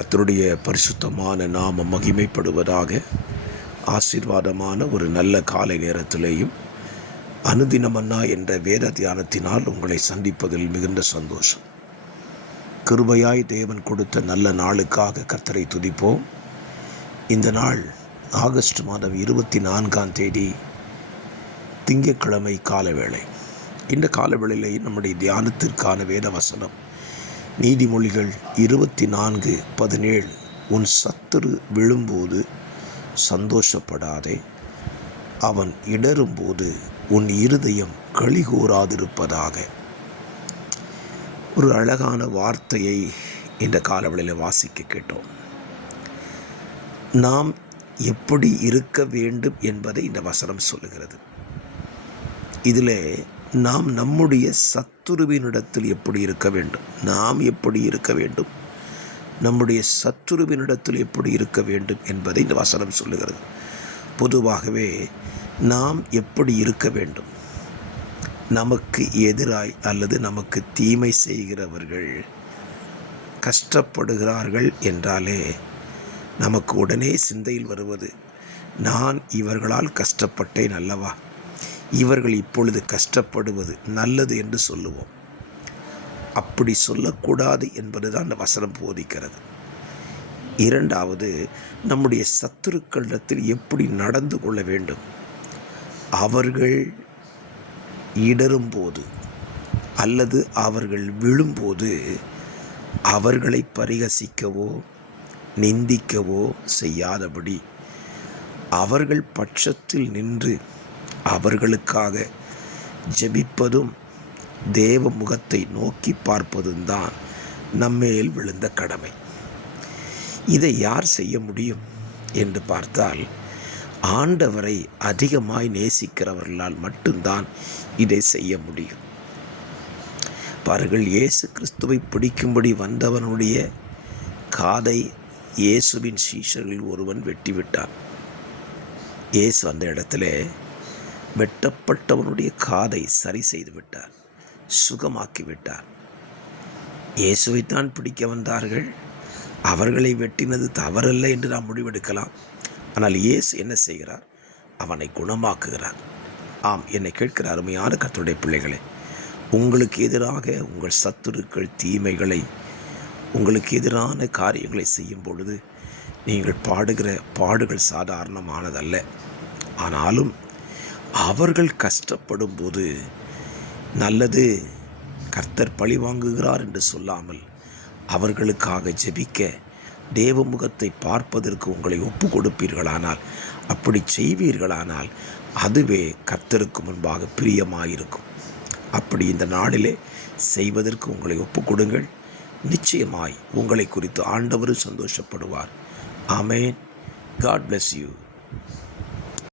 கர்த்தருடைய பரிசுத்தமான நாமம் மகிமைப்படுவதாக. ஆசீர்வாதமான ஒரு நல்ல காலை நேரத்திலேயும் அனுதினமன்னா என்ற வேத தியானத்தினால் உங்களை சந்திப்பதில் மிகுந்த சந்தோஷம். கிருபையாய் தேவன் கொடுத்த நல்ல நாளுக்காக கர்த்தரை துதிப்போம். இந்த நாள் ஆகஸ்ட் மாதம் 24ஆம் தேதி திங்கட்கிழமை காலவேளை. இந்த காலவேளையில் நம்முடைய தியானத்திற்கான வேத வசனம் நீதிமொழிகள் 24:17. உன் சத்துரு விழும்போது சந்தோஷப்படாதே, அவன் இடரும்போது உன் இருதயம் களிகூராதிருப்பதாக. ஒரு அழகான வார்த்தையை இந்த காலவெளியில் வாசிக்க கேட்டோம். நாம் எப்படி இருக்க வேண்டும் என்பதை இந்த வசனம் சொல்லுகிறது. இதில் நாம் நம்முடைய சத்துருவினிடத்தில் எப்படி இருக்க வேண்டும், நாம் எப்படி இருக்க வேண்டும், நம்முடைய சத்துருவினிடத்தில் எப்படி இருக்க வேண்டும் என்பதை இந்த வசனம் சொல்லுகிறது. பொதுவாகவே நாம் எப்படி இருக்க வேண்டும்? நமக்கு எதிராய் அல்லது நமக்கு தீமை செய்கிறவர்கள் கஷ்டப்படுகிறார்கள் என்றாலே நமக்கு உடனே சிந்தையில் வருவது, நான் இவர்களால் கஷ்டப்பட்டேன் அல்லவா, இவர்கள் இப்பொழுது கஷ்டப்படுவது நல்லது என்று சொல்லுவோம். அப்படி சொல்லக்கூடாது என்பதுதான் அந்த வசனம் போதிக்கிறது. இரண்டாவது, நம்முடைய சத்துருக்களிடத்தில் எப்படி நடந்து கொள்ள வேண்டும்? அவர்கள் இடரும்போது அல்லது அவர்கள் விழும்போது அவர்களை பரிகசிக்கவோ நிந்திக்கவோ செய்யாதபடி அவர்கள் பட்சத்தில் நின்று அவர்களுக்காக ஜெபிப்பதும் தேவ முகத்தை நோக்கி பார்ப்பதும் தான் நம்மேல் விழுந்த கடமை. இதை யார் செய்ய முடியும் என்று பார்த்தால், ஆண்டவரை அதிகமாய் நேசிக்கிறவர்களால் மட்டும்தான் இதை செய்ய முடியும். பாருங்கள், இயேசு கிறிஸ்துவை பிடிக்கும்படி வந்தவனுடைய காதை இயேசுவின் சீஷர்களில் ஒருவன் வெட்டிவிட்டான். இயேசு அந்த இடத்துல வெட்டப்பட்டவனுடைய காதை சரி செய்து விட்டார், சுகமாக்கி விட்டார். இயேசுவைத்தான் பிடிக்க வந்தார்கள், அவர்களை வெட்டினது தவறல்ல என்று நாம் முடிவெடுக்கலாம். ஆனால் இயேசு என்ன செய்கிறார்? அவனை குணமாக்குகிறார். ஆம், என்னை கேட்கிற அருமையான கர்த்தருடைய பிள்ளைகளே, உங்களுக்கு எதிராக உங்கள் சத்துருக்கள் தீமைகளை, உங்களுக்கு எதிரான காரியங்களை செய்யும் பொழுது நீங்கள் பாடுகிற பாடுகள் சாதாரணமானதல்ல. ஆனாலும் அவர்கள் கஷ்டப்படும் போது நல்லது, கர்த்தர் பழி வாங்குகிறார் என்று சொல்லாமல் அவர்களுக்காக ஜெபிக்க, தேவமுகத்தை பார்ப்பதற்கு உங்களை ஒப்பு கொடுப்பீர்களானால், அப்படி செய்வீர்களானால் அதுவே கர்த்தருக்கு முன்பாக பிரியமாயிருக்கும். அப்படி இந்த நாளிலே செய்வதற்கு உங்களை ஒப்பு கொடுங்கள். நிச்சயமாய் உங்களை குறித்து ஆண்டவரும் சந்தோஷப்படுவார். ஆமென். God bless you.